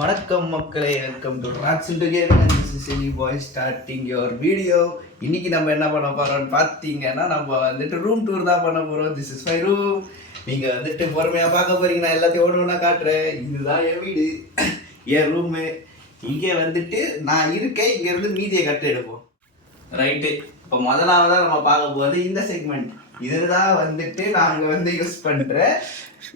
வணக்கம் மக்களே, welcome to rats together and this is எலி பாய் ஸ்டார்டிங் யுவர் வீடியோ. இன்னைக்கு நம்ம என்ன பண்ண போறோம்னு பார்த்தீங்கன்னா, நம்ம வந்துட்டு ரூம் டூர் தான் பண்ண போறோம். This is my room. நீங்க வந்துட்டு பொறுமையாக பார்க்க போறீங்க. நான் எல்லாத்தையும் ஒன்று ஒன்றா காட்டுறேன். இதுதான் என் வீடு, என் ரூமு. இங்கே வந்துட்டு நான் இருக்கேன். இங்கேருந்து மீதியை கட்டு எடுப்போம். ரைட்டு. இப்போ முதலாவதாக நம்ம பார்க்க போகிறது இந்த செக்மெண்ட். இதுதான் வந்துட்டு நாங்கள் வந்து யூஸ் பண்ணுற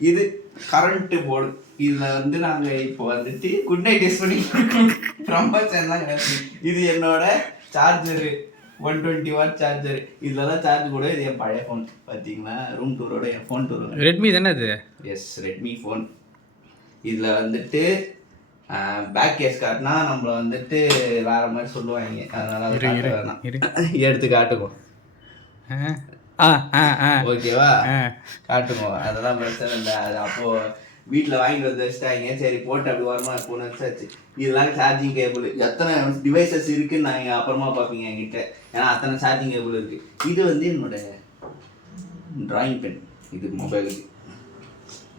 இது கரண்ட்டு போர்டு. இதில் வந்து நாங்கள் இப்போ வந்துட்டு குட் நைட் யூஸ் பண்ணி ப்ரமோஷன் தான் கிடச்சி. இது என்னோட சார்ஜரு, 120 வாட் சார்ஜரு. இதெல்லாம் சார்ஜ் கூட. இது என் பழைய ஃபோன் பார்த்தீங்களா, ரூம் டூரோட என் ஃபோன் டூர். ரெட்மி தானே இது? Yes, Redmi phone. இதில் வந்துட்டு பேக் கேஸ் காட்டினா நம்மளை வந்துட்டு வேற மாதிரி சொல்லுவாங்க. அதனால எடுத்து காட்டுவோம். ஓகேவா, காட்டுவோம். அதெல்லாம் பிரச்சனை இல்லை. அது அப்போது வீட்டில் வாங்கிட்டு வந்து வச்சுட்டாங்க. சரி போட்டு அப்படி வரமா போன வச்சாச்சு. இதெல்லாம் சார்ஜிங் கேபிள். எத்தனை டிவைசஸ் இருக்குன்னு நான் அப்புறமா பார்ப்பீங்க என்கிட்ட. ஏன்னா அத்தனை சார்ஜிங் கேபிள் இருக்கு. இது வந்து என்னோட டிராயிங் பென், இது மொபைலுக்கு.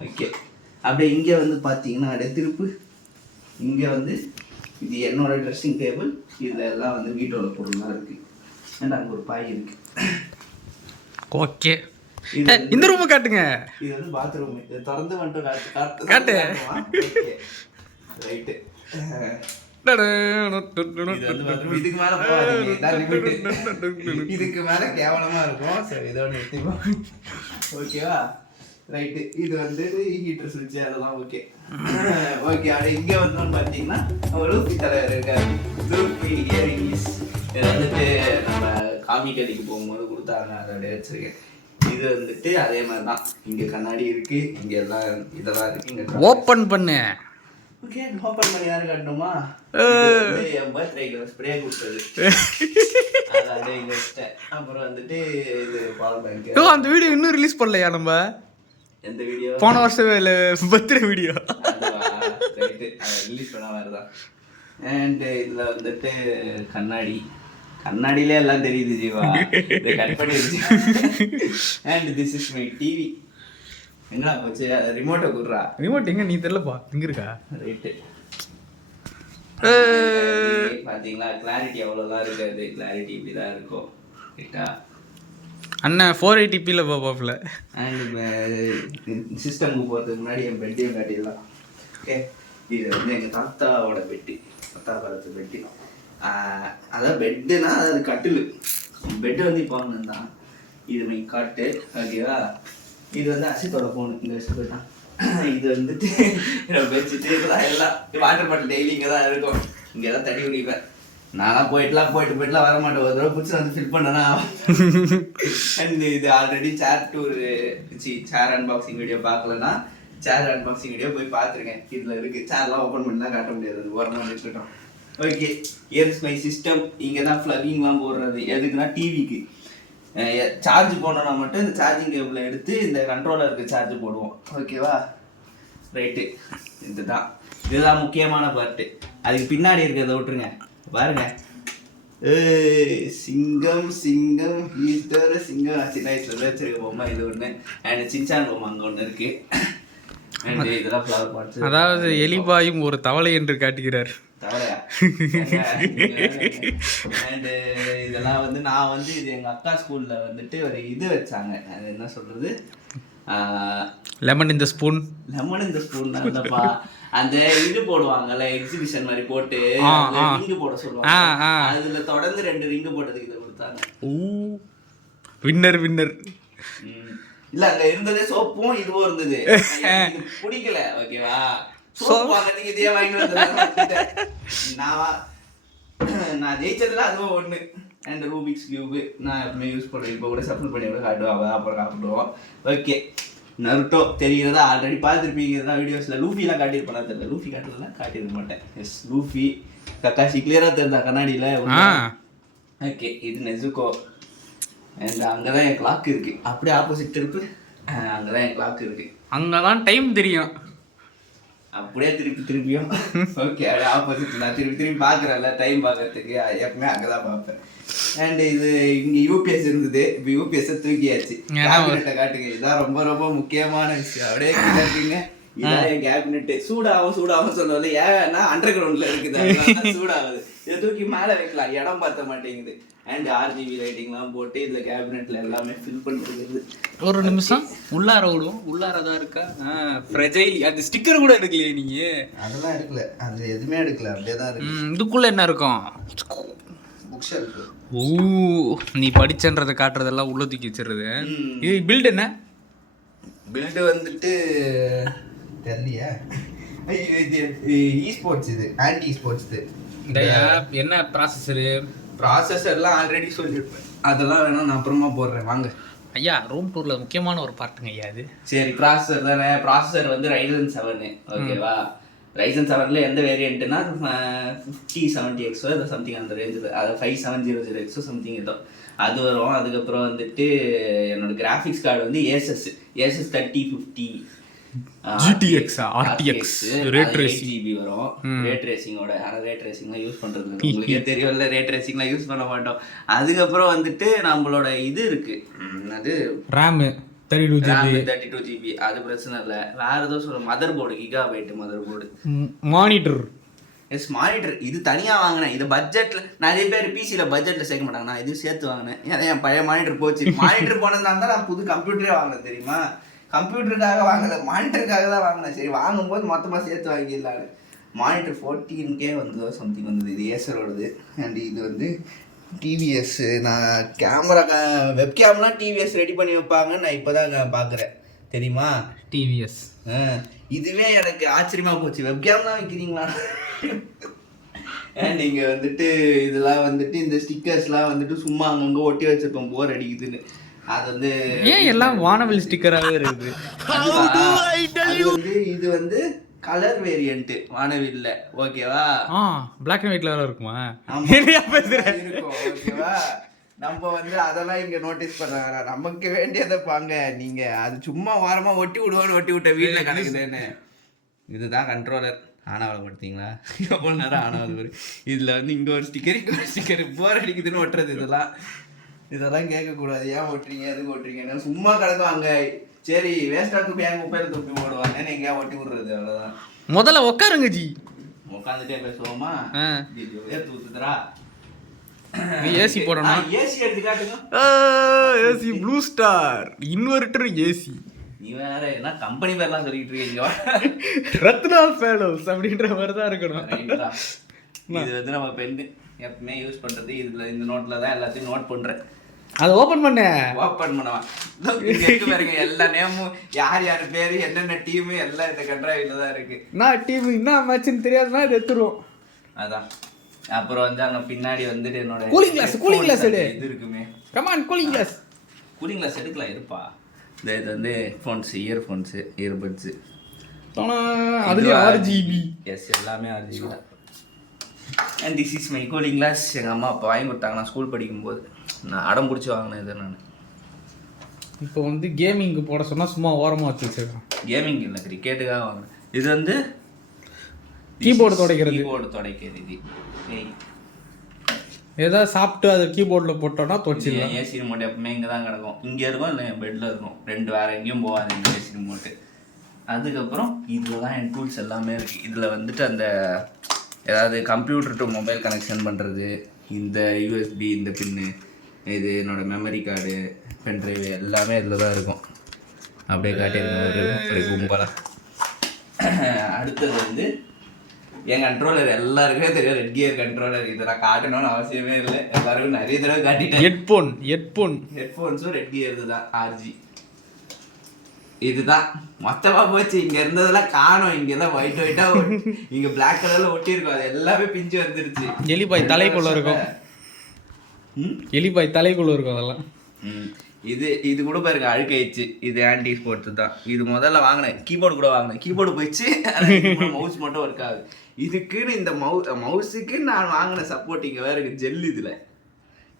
ஓகே, அப்படியே இங்கே வந்து பார்த்தீங்கன்னா அப்படியே திருப்பு. இங்கே வந்து இது என்னோட ட்ரெஸ்ஸிங் டேபிள். இதில் எல்லாம் வந்து வீட்டோட பொருள்லாம் இருக்குது. ஏன்னா அங்கே ஒரு பாய் இருக்குது. ஓகே, இந்த ரூம் காட்டுங்க. இது வந்து பாத்ரூம். இது திறந்து மட்டும் காட்டு. ரைட்டு. இதுக்கு மேல போகாதீங்க, இதுக்கு மேல கேவலமா இருக்கும். சரி, இதோட நிறுத்திப்போம். ஓகேவா, ரைட்டு. இது வந்து ஹீட்டர் சுவிட்ச், அதெல்லாம் ஓகே. ஓகே, அப்படியே இங்கே வந்தோம்னு பார்த்தீங்கன்னா நம்ம லூபி தலைவர் இருக்காரு. லூபி இயரிங்ஸ். இதை வந்துட்டு நம்ம காமிக்கடிக்கு போகும்போது கொடுத்தாங்க, அதை அப்படியே வச்சிருக்கேன். இது வந்துட்டு அதே மாதிரி தான். இங்கே கண்ணாடி இருக்கு, இங்கே எல்லாம் இதெல்லாம் இருக்கு. இங்கே ஓப்பன் பண்ணு. ஓகே, ஓப்பன் பண்ணி யாரும் காட்டணுமா? என் பர்த்டேக்கு ஸ்ப்ரே கொடுத்தது. அதே இங்கே வச்சிட்டேன். அப்புறம் வந்துட்டு இது பவர் பேங்க். அந்த வீடியோ இன்னும் ரிலீஸ் பண்ணலையா நம்ம? எந்த வீடியோ? போன வருஷம் பர்த்டே வீடியோ. ரைட்டு, அதை ரிலீஸ் பண்ண மாதிரிதான். அண்ட் இதில் வந்துட்டு கண்ணாடி. கண்ணாடியிலே எல்லாம் தெரியுது ஜீவா. இதை கட் பண்ணிடுச்சு. And this is my TV. என்ன போச்சு? ரிமோட்டை கொடுறா. ரிமோட் எங்க? நீ தெரியலப்பா, இங்க இருக்கா? ரைட்டு. பார்த்தீங்களா, கிளாரிட்டி அவ்வளோதான் இருக்காது. கிளாரிட்டி இப்படி தான் இருக்கும். ரைட்டா அண்ணன் 480p பாப்பாப்ல. அண்ட் சிஸ்டமுக்கு போகிறதுக்கு முன்னாடி என் பெட்டையும் காட்டிடலாம். ஓகே, இது வந்து எங்கள் தாத்தாவோட பெட்டு, தாத்தா காலத்து பெட்டு. அதான் பெட்டுனா அது கட்டில். பெட்டு வந்து இப்போ தான். இது மை காட்டு. ஓகேவா, இது வந்து அசித்தோட ஃபோனு. இங்கே வச்சுட்டு போயிட்டான். இது வந்துட்டு வச்சுட்டு எல்லாம் வாட்டர் பாட்டில் டெய்லி இங்கே தான் இருக்கும். இங்கே தான் தண்ணி குடிப்பேன். நான்லாம் போயிட்டுலாம் வர மாட்டேன். ஒரு தடவை பிடிச்சி வந்து ஃபில் பண்ணேன்னா. அண்ட் இது ஆல்ரெடி சேர் அன்பாக்சிங் வீடியோ பார்க்கலன்னா சேர் அன்பாக்சிங் வீடியோ போய் பார்த்துருக்கேன். இதில் இருக்குது. சேர்லாம் ஓப்பன் பண்ணலாம் காட்ட முடியாது, அது ஓரமாக இருக்கட்டும். Okay, years my system. இங்கே தான் ப்ளகிங்லாம் போடுறது. எதுக்குன்னா டிவிக்கு சார்ஜ் போனோன்னா மட்டும் இந்த சார்ஜிங் கேபிளை எடுத்து இந்த கண்ட்ரோலருக்கு சார்ஜ் போடுவோம். ஓகேவா, ரைட்டு. இதுதான் முக்கியமான பார்ட்டு. அதுக்கு பின்னாடி இருக்கிறத விட்டுருங்க. பாருங்க, சிங்கம் சிங்கம் ஈஸ்டர் சிங்கம். நான் சின்ன வயசுல வச்சிருக்க பொம்மை இது ஒன்று. அண்ட் சின்சான் பொம்மை அங்கே ஒன்று இருக்கு. அண்ட் இதெல்லாம் ஃப்ளவர் பாட்ஸ். அதாவது எலிபாயும் ஒரு தவளை என்று காட்டுகிறார். தவளையா? அண்டு இதெல்லாம் வந்து நான் வந்து இது எங்கள் அக்கா ஸ்கூலில் வந்துட்டு ஒரு இது வச்சாங்க. அது என்ன சொல்கிறது, லெமன் இந்த ஸ்பூன். லெமன் இந்த ஸ்பூன் தான் இல்லைப்பா. அந்த இது போடுவாங்கல்ல, எக்ஸிபிஷன் மாதிரி போட்டு ரிங்கு போட சொல்லுவாங்க. அதுல தொடர்ந்து 2 ரிங்கு போட்டதுக்கு இதை கொடுத்தாங்க. வின்னர். இல்ல, அங்க இருந்ததே சோப்பும் இதுவும் இருந்தது. பிடிக்கல. ஓகேவா, சோப்பு வாங்கிறதுக்கு இதே வாங்கிட்டு வந்தது. நான் ஜெயிச்சதுல அதுவும் ஒன்று. அண்ட் ரூபிக்ஸ் கியூபு நான் எப்பவுமே யூஸ் பண்ணுறேன். இப்போ கூட சப்ளை பண்ணி கூட காட்டுவாங்க, அப்புறம் காப்பிடுவோம். ஓகே, நருட்டோ தெரிகிறதா, ஆல்ரெடி பார்த்துருப்பீங்க. தான் வீடியோஸில் லூஃபிலாம் காட்டியிருப்பேன். தெரியல, லூஃபி காட்டுறதுலாம் காட்டியிருக்க மாட்டேன். எஸ், லூஃபி கக்காசி கிளியராக தெரிந்தா கண்ணாடியில். ஓகே, இது நெசுகோ. அண்ட் அங்கே தான் என் கிளாக் இருக்குது. அப்படியே ஆப்போசிட் திருப்பு. அங்கே தான் என் கிளாக் இருக்குது. அங்கே தான் டைம் தெரியும். அப்படியே திருப்பியும். ஓகே, அப்படியே ஆப்போசிட். நான் திருப்பி பார்க்குறேன்ல டைம் பார்க்கறதுக்கு. எப்பவுமே அங்கே தான் பார்ப்பேன். அண்ட் இது இங்கே யூபிஎஸ் இருந்தது. இப்போ யூபிஎஸ்ஸை தூக்கியாச்சு. காட்டுங்க, இதுதான் ரொம்ப ரொம்ப முக்கியமான விஷயம். அப்படியே கேட்டீங்க, இதான் என் கேபினெட். சூடாகும் சொல்லுவது ஏன்னா அண்டர் கிரவுண்ட்ல இருக்குது, அதனால சூடாகுது. இதை தூக்கி மேலே வைக்கலாம், இடம் பார்த்த மாட்டேங்குது. அண்ட் RGB லைட்டிங்லாம் போட்டு இதுல கேபினெட்ல எல்லாமே ஃபில் பண்ணிருக்குது. ஒரு நிமிஷம் உள்ளார விடுவோம். உள்ளாரதான் இருக்கா ஃப்ரெஜைல், அது ஸ்டிக்கர் கூட எடுக்கலையே நீங்க? அதெல்லாம் எடுக்கல, அது எதுவுமே எடுக்கல, அப்படியே தான் இருக்கு. இதுக்குள்ள என்ன இருக்கும்? Book shelf. ஓ, நீ படிச்சன்றதை காட்டுறதெல்லாம் உள்ள தூக்கி வச்சிருது. இது பில்ட் என்ன? பில்டு வந்துட்டு தெரியலையா? ஸ்போர்ட்ஸ், இது ஆன்டி ஸ்போர்ட்ஸ். இந்த என்ன ப்ராசஸர்லாம் ஆல்ரெடி சொல்லியிருப்பேன், அதெல்லாம் வேணா நான் அப்புறமா போடுறேன் வாங்க. ஐயா ரூம் டூர்ல முக்கியமான ஒரு பார்ட்டுங்க ஐயா அது. சரி, ப்ராசஸர் தானே. ப்ராசஸர் வந்து Ryzen 7, ஓகேவா? Ryzen 7ல எந்த வேரியண்ட்னா 5070X ஏதோ சம்திங் அந்த ரேஞ்சில், அது 5700X சம்திங் ஏதோ அது வரும். அதுக்கப்புறம் வந்துட்டு என்னோட கிராஃபிக்ஸ் கார்டு வந்து Asus 3050 GTX RTX ray tracing GB வரும். ரேட் ரேசிங்கோட, ஆனால் ரேட் ரேசிங்லாம் யூஸ் பண்ணுறது உங்களுக்கே தெரியும்ல, ரேட் ரேசிங்லாம் யூஸ் பண்ண மாட்டோம். அதுக்கப்புறம் வந்துட்டு நம்மளோட இது இருக்கு, அது RAM 32 GB, அது பிரச்சனை இல்லை. வேற ஏதோ சொல்ல, mother board, gigabyte mother board. Monitor, monitor இது தனியாக வாங்கினேன். இது பட்ஜெட்டில் நிறைய பேர் பிசியில் பட்ஜெட்டில் சேர்க்க மாட்டாங்க, நான் இது சேர்த்து வாங்கினேன். ஏன்னா என் பழைய மானிட்டர் போச்சு. மானிட்டர் போனதுனால தான் நான் புது கம்ப்யூட்டரே வாங்கினேன் தெரியுமா? கம்ப்யூட்டருக்காக வாங்கலை, மானிட்டருக்காக தான் வாங்கினேன். சரி, வாங்கும்போது மொத்தமாக சேர்த்து வாங்கிடலான்னு. மானிட்டர் 14K வந்ததோ சம்திங் வந்தது. இது ஏசரோடது. அண்ட் இது வந்து டிவிஎஸ். நான் கேமரா வெப் கேம்லாம் டிவிஎஸ் ரெடி பண்ணி வைப்பாங்கன்னு நான் இப்போ தான் பார்க்குறேன், தெரியுமா? டிவிஎஸ். இதுவே எனக்கு ஆச்சரியமாக போச்சு, வெப் கேம்லாம் வைக்கிறீங்களா? அண்ட் இங்கே வந்துட்டு இதெல்லாம் வந்துட்டு இந்த ஸ்டிக்கர்ஸ்லாம் வந்துட்டு சும்மா அங்கங்கே ஒட்டி வச்சிருப்போம், போர் அடிக்குதுன்னு. அது வந்து ஏன் எல்லாம் வானவில் ஸ்டிக்கராகவே இருக்குது? இது வந்து கலர் வேரியன்ட் வானவில்ல, ஓகேவா? பிளாக் அண்ட் ஒயிட்ல வேற இருக்குமா? இருக்கும், ஓகேவா? நம்ம வந்து அதெல்லாம் இங்க நோட்டீஸ் பண்றாங்க. நமக்கு வேண்டியதை பாங்க நீங்க. அது சும்மா வாரமா ஒட்டி விட்ட வீட்டுல கிடக்குதுன்னு. இதுதான் கண்ட்ரோலர். ஆனாவளப்படுத்தீங்களா? எவ்வளோ நேரம் ஆனாவது. இதுல வந்து இங்க ஒரு ஸ்டிக்கர் போர் அடிக்குதுன்னு ஒட்டுறது. இதெல்லாம் கேட்கக்கூடாது. ஏன் ஓட்டுறீங்க, எதுக்கு ஓட்டுறீங்க? சும்மா கிடக்குவாங்க. சரி, வேஸ்டா தூப்பி ஏன் குப்பையில தூப்பி போடுவாங்க, நீங்க ஏன் ஒட்டி விடுறது? அவ்வளவுதான். முதல்ல உட்காருங்க ஜி, உட்காந்துட்டே பேசுவோமா? தூத்துறா ஏசி போடணும். ஏசி எடுத்து காட்டுங்க. AC blue star inverter AC. நீ வேற என்ன கம்பெனி பேர்லாம் சொல்லிட்டு இருக்கீங்க? ரத்னா பேனல்ஸ் அப்படின்ற மாதிரி தான் இருக்கணும். இது வந்து நம்ம பெண்ணு எப்பவுமே யூஸ் பண்றது. இதுல இந்த நோட்ல தான் எல்லாத்தையும் நோட் பண்றேன். அதை ஓபன் பண்ணுவா பாருங்க. எல்லா நேமும், யார் பேரு, என்னென்ன டீம் எல்லாம் இந்த கண்ட்ராவில தான் இருக்கு. நான் டீம் என்ன மேட்ச்னு தெரியாதுன்னா இதை எடுத்துருவோம். அதான். அப்புறம் வந்து அங்க பின்னாடி வந்துட்டு என்னோட கூலிங் கிளாஸ் இது இருக்குமே. கமான், கூலிங் கிளாஸ் எடுக்கலாம் இருப்பா. இது வந்து ஹெட்ஃபோன்ஸ், இயர்ஃபோன்ஸ், இயர்பட்ஸ், அதுலயும் RGB. எஸ், எல்லாமே RGB தான். And this is my cooling glass. எங்கள் அம்மா அப்போ வாங்கி கொடுத்தாங்க நான் ஸ்கூல் படிக்கும்போது. நான் அடம் பிடிச்சி வாங்கினேன் இதை. நான் இப்போ வந்து கேமிங்க்கு போட சொன்னால் சும்மா ஓரமாக வச்சு வச்சிருக்கேன். கேமிங் இல்லை, கிரிக்கெட்டுக்காக வாங்கினேன். இது வந்து கீபோர்டு துடைக்கிறது. இது ஏதாவது சாப்பிட்டு அதை கீபோர்டில் போட்டோன்னா துடைச்சிடலாம். ஏசி ரிமோட் எப்பவுமே இங்கே தான் கிடக்கும். இங்கே இருக்கும், இல்லை என் பெட்டில் இருக்கும். வேறு எங்கேயும் போகாது இந்த ஏசி ரிமோட்டு. அதுக்கப்புறம் இதில் தான் என் டூல்ஸ் எல்லாமே இருக்குது. இதில் வந்துட்டு அந்த ஏதாவது கம்ப்யூட்டர் டு மொபைல் கனெக்ஷன் பண்ணுறது, இந்த USB, இந்த பின்னு, இது என்னோடய மெமரி கார்டு, பென்ட்ரைவ் எல்லாமே இதில் தான் இருக்கும். அப்படியே காட்டியிருக்கேன் கும்பலாக. அடுத்தது வந்து என் கண்ட்ரோலர் எல்லாருக்குமே தெரியும், ரெட் கியர் கண்ட்ரோலர். இதை நான் காட்டணும்னு அவசியமே இல்லை, எல்லாருக்கும் நிறைய தடவை காட்டிட்டேன். ஹெட்ஃபோன்ஸும் ரெட் கியர் தான், RG. இதுதான் மொத்தமா போச்சு. இங்க இருந்ததெல்லாம் காணும். இங்கெல்லாம் ஒயிட்டா இங்க பிளாக் கலர்ல ஒட்டி இருக்கும். அது எல்லாமே பிஞ்சு வந்துருச்சு. எலிபாய் தலைக்குள்ள இருக்கும். அதெல்லாம். இது கூட பாருங்க அழுக்காயிடுச்சு. இது ஆன்டி ஸ்போர்ட்ஸ் தான். இது முதல்ல வாங்கினேன், கீபோர்டு கூட வாங்கினேன். கீபோர்டு போயிடுச்சு, மவுஸ் மட்டும் ஒர்க் ஆகுது. இதுக்குன்னு இந்த மவுஸுக்கு நான் வாங்கின சப்போர்ட் இங்கே வேற இருக்கு, ஜெல்.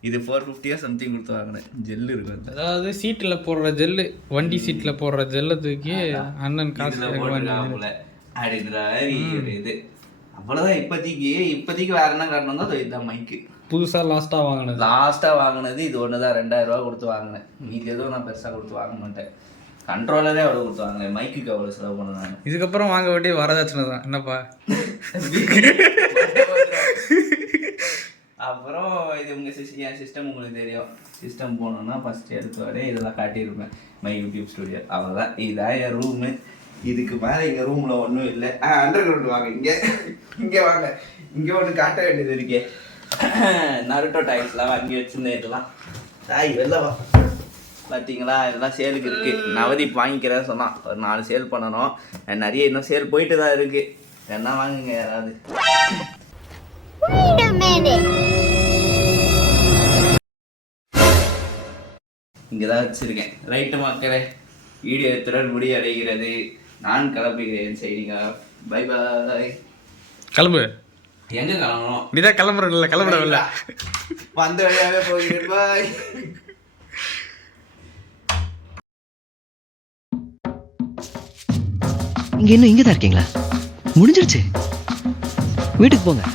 இது 450 சம்திங் கொடுத்து வாங்கினேன். ஜெல்லு இருக்கும். அதாவது சீட்டில் போடுற ஜெல்லு, வண்டி சீட்டில் போடுற ஜெல்லை தூக்கி அண்ணன் காசு அப்படின்ற இது. அவ்வளோதான். இப்போதைக்கு வேற என்ன காரணம் தான் இதுதான் மைக்கு. புதுசாக லாஸ்ட்டாக வாங்கினது இது ஒன்று தான். 2000 ரூபா கொடுத்து வாங்கினேன். மீதி எதுவும் நான் பெருசாக கொடுத்து வாங்க மாட்டேன். கண்ட்ரோலரே அவ்வளோ கொடுத்தாங்க, மைக்குக்கு அவ்வளோ செலவு பண்ண நான். இதுக்கப்புறம் வாங்க வேண்டிய வரதட்சணை தான் என்னப்பா. அப்புறம் இது என் சிஸ்டம் உங்களுக்கு தெரியும். சிஸ்டம் போனோன்னா ஃபஸ்ட்டு எடுத்தோடனே இதெல்லாம் காட்டியிருப்பேன், மை யூடியூப் ஸ்டுடியோ. அவ்வளோதான், இதுதான் என் ரூமு. இதுக்கு மேலே எங்கள் ரூமில் ஒன்றும் இல்லை. அண்டர் கிரவுண்ட் வாங்க, இங்கே வாங்க, இங்கே ஒன்று காட்ட வேண்டியது இருக்கே. நருட்டோ டாய்ஸ்லாம் வாங்கி வச்சுருந்தேன். இதெல்லாம் தாய் வெளில வா. பார்த்தீங்களா, இதெல்லாம் சேலுக்கு இருக்குது. நவதீப் வாங்கிக்கிறேன்னு சொன்னான். ஒரு 4 சேல் பண்ணணும். நிறைய இன்னும் சேல் போயிட்டு தான் இருக்குது. என்ன வாங்குங்க யாராவது. இங்கே தான் வச்சுருக்கேன். ரைட்டு மக்களே, வீடியோ எத்துடன் முடிவடைகிறது. நான் கிளம்புகிறேன். சரிங்க, பை பாய். கிளம்பு. எங்கே கிளம்பணும்? நீ தான் கிளம்புறல, கிளம்புறவில்ல. வந்த வழியாகவே போகிறேன். பாய். இங்க இன்னும் இங்கதான் இருக்கீங்களா? முடிஞ்சிருச்சு, வீட்டுக்கு போங்க.